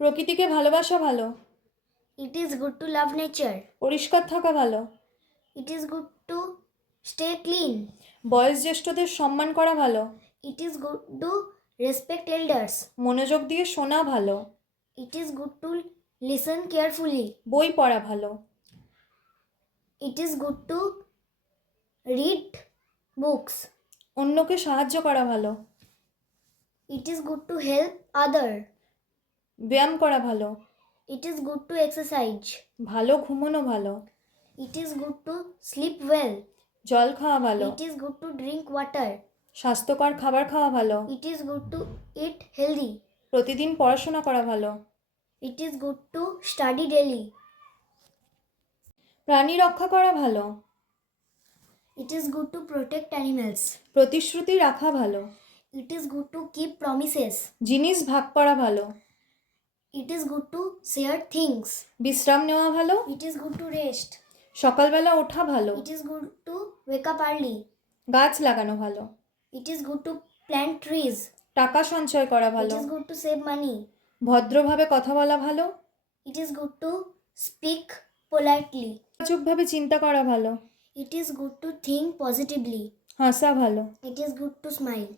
প্রকৃতিকে ভালোবাসা ভালো। It is good to love nature. পরিষ্কার থাকা ভালো। It is good to stay clean. বয়োজ্যেষ্ঠদের সম্মান করা ভালো। It is good to respect elders. মনোযোগ দিয়ে শোনা ভালো। It is good to listen carefully. বই পড়া ভালো। It is good to read books. অন্যকে সাহায্য করা ভালো। It is good to help other. ব্যায়াম করা ভালো। It is good to exercise. ভালো ঘুমানো ভালো। It is good to sleep well. জল খাওয়া ভালো। It is good to drink water. স্বাস্থ্যকর খাবার খাওয়া ভালো। It is good to eat healthy. প্রতিদিন পড়াশোনা করা ভালো। It is good to study daily. প্রাণী রক্ষা করা ভালো। It is good to protect animals. প্রতিশ্রুতি রাখা ভালো। It is good to keep promises. জিনিস ভাগ করা ভালো। It is good to share things. বিশ্রাম নেওয়া ভালো। It is good to rest. সকালবেলা ওঠা ভালো। It is good to wake up early. গাছ লাগানো ভালো। It is good to plant trees. টাকা সঞ্চয় করা It ভালো। is good to save money. ভদ্রভাবে কথা বলা ভালো। It is good to speak politely. ইতিবাচকভাবে চিন্তা করা ভালো। It is good to think positively. হাসা ভালো। It is good to smile.